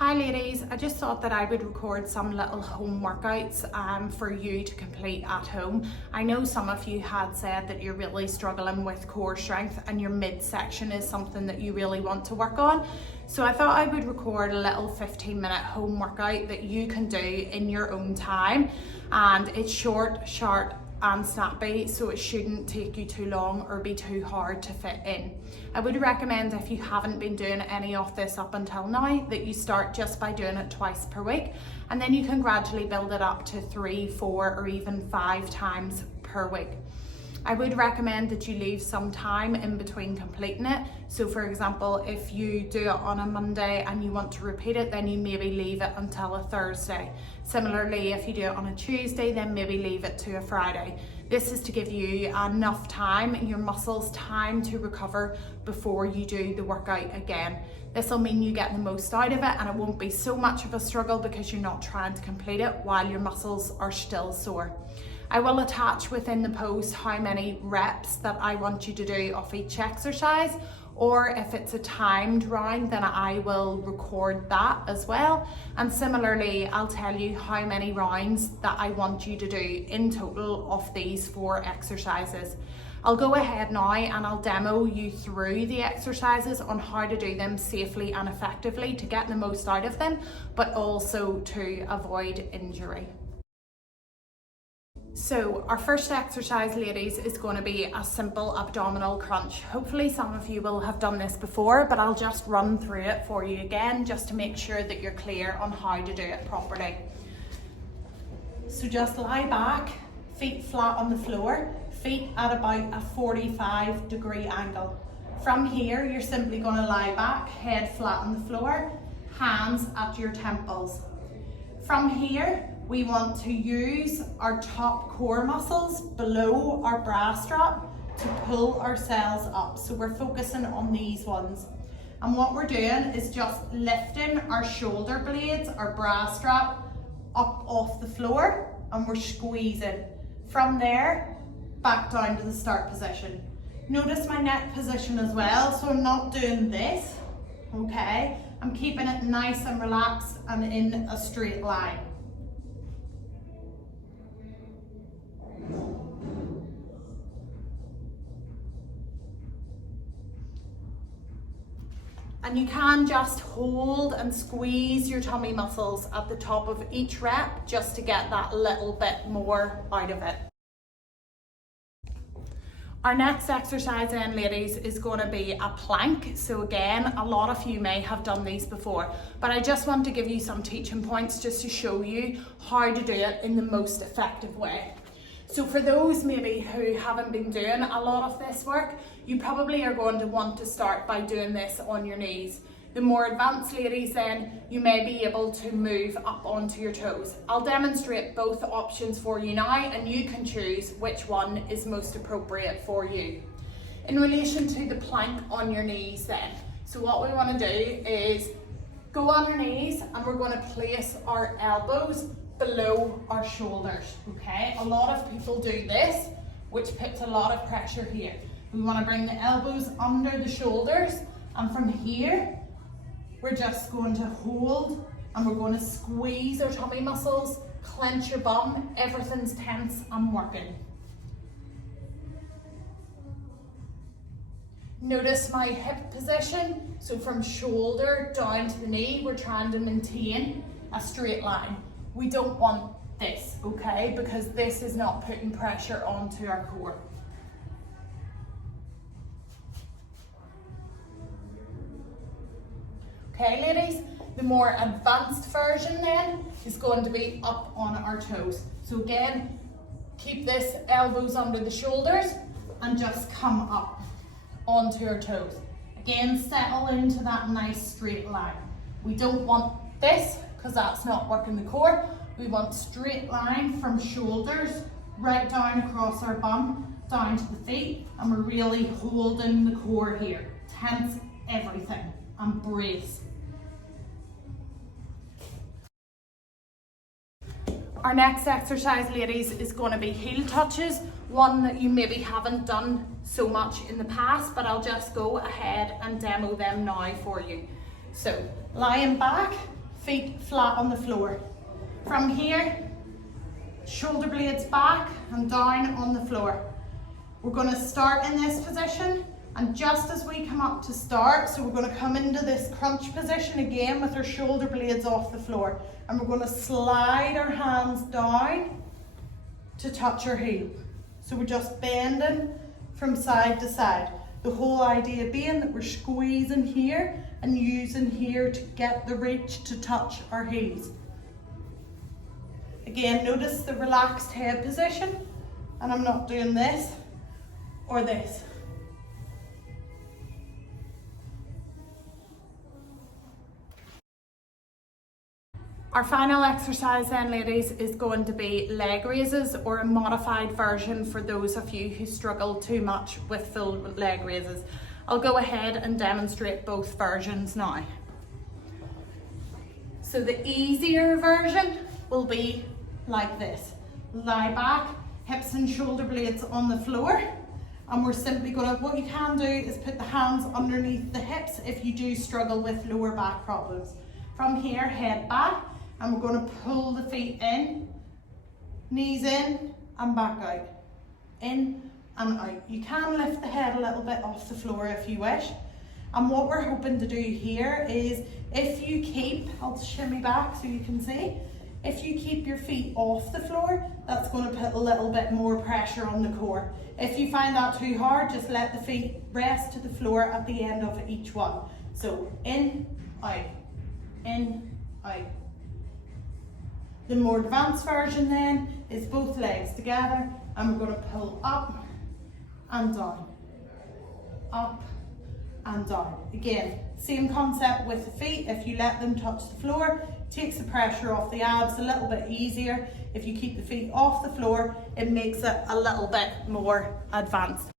Hi ladies, I just thought that I would record some little home workouts for you to complete at home. I know some of you had said that you're really struggling with core strength and your midsection is something that you really want to work on. So I thought I would record a little 15-minute home workout that you can do in your own time, and it's short, sharp and snappy, so it shouldn't take you too long or be too hard to fit in. I would recommend, if you haven't been doing any of this up until now, that you start just by doing it twice per week, and then you can gradually build it up to 3, 4 or even 5 times per week. I would recommend that you leave some time in between completing it. So for example, if you do it on a Monday and you want to repeat it, then you maybe leave it until a Thursday. Similarly, if you do it on a Tuesday, then maybe leave it to a Friday. This is to give you enough time, your muscles time to recover before you do the workout again. This will mean you get the most out of it, and it won't be so much of a struggle because you're not trying to complete it while your muscles are still sore. I will attach within the post how many reps that I want you to do of each exercise, or if it's a timed round, then I will record that as well. And similarly, I'll tell you how many rounds that I want you to do in total of these 4 exercises. I'll go ahead now and I'll demo you through the exercises on how to do them safely and effectively to get the most out of them, but also to avoid injury. So our first exercise, ladies, is going to be a simple abdominal crunch. Hopefully some of you will have done this before, but I'll just run through it for you again just to make sure that you're clear on how to do it properly. So just lie back, feet flat on the floor, feet at about a 45-degree angle. From here, you're simply going to lie back, head flat on the floor, hands at your temples. From here, we want to use our top core muscles below our bra strap to pull ourselves up. So we're focusing on these ones. And what we're doing is just lifting our shoulder blades, our bra strap, up off the floor, and we're squeezing. From there, back down to the start position. Notice my neck position as well, so I'm not doing this, okay? I'm keeping it nice and relaxed and in a straight line. And you can just hold and squeeze your tummy muscles at the top of each rep just to get that little bit more out of it. Our next exercise then, ladies, is going to be a plank. So again, a lot of you may have done these before, but I just want to give you some teaching points just to show you how to do it in the most effective way. So for those maybe who haven't been doing a lot of this work, you probably are going to want to start by doing this on your knees. The more advanced ladies then, you may be able to move up onto your toes. I'll demonstrate both options for you now, and you can choose which one is most appropriate for you. In relation to the plank on your knees then, so what we want to do is go on your knees and we're going to place our elbows below our shoulders, okay? A lot of people do this, which puts a lot of pressure here. We want to bring the elbows under the shoulders, and from here, we're just going to hold and we're going to squeeze our tummy muscles, clench your bum, everything's tense and working. Notice my hip position, so from shoulder down to the knee, we're trying to maintain a straight line. We don't want this, okay, because this is not putting pressure onto our core. Okay, ladies, the more advanced version then is going to be up on our toes. So again, keep this elbows under the shoulders and just come up onto our toes. Again, settle into that nice straight line. We don't want this because that's not working the core. We want straight line from shoulders right down across our bum, down to the feet, and we're really holding the core here. Tense everything and brace. Our next exercise, ladies, is going to be heel touches, one that you maybe haven't done so much in the past, but I'll just go ahead and demo them now for you. So lying back, feet flat on the floor. From here, shoulder blades back and down on the floor. We're going to start in this position, and just as we come up to start, so we're going to come into this crunch position again with our shoulder blades off the floor, and we're going to slide our hands down to touch our heel. So we're just bending from side to side. The whole idea being that we're squeezing here and using here to get the reach to touch our heels. Again, notice the relaxed head position, and I'm not doing this or this. Our final exercise then, ladies, is going to be leg raises, or a modified version for those of you who struggle too much with full leg raises. I'll go ahead and demonstrate both versions now. So the easier version will be like this. Lie back, hips and shoulder blades on the floor, and we're simply going to, what you can do is put the hands underneath the hips if you do struggle with lower back problems. From here, head back, and we're going to pull the feet in, knees in and back out, in and out. You can lift the head a little bit off the floor if you wish. And what we're hoping to do here is, if you keep, I'll shimmy back so you can see, if you keep your feet off the floor, that's going to put a little bit more pressure on the core. If you find that too hard, just let the feet rest to the floor at the end of each one. So in, out, in, out. The more advanced version then is both legs together, and we're going to pull up and down, up and down. Again, same concept with the feet. If you let them touch the floor, it takes the pressure off the abs a little bit easier. If you keep the feet off the floor, it makes it a little bit more advanced.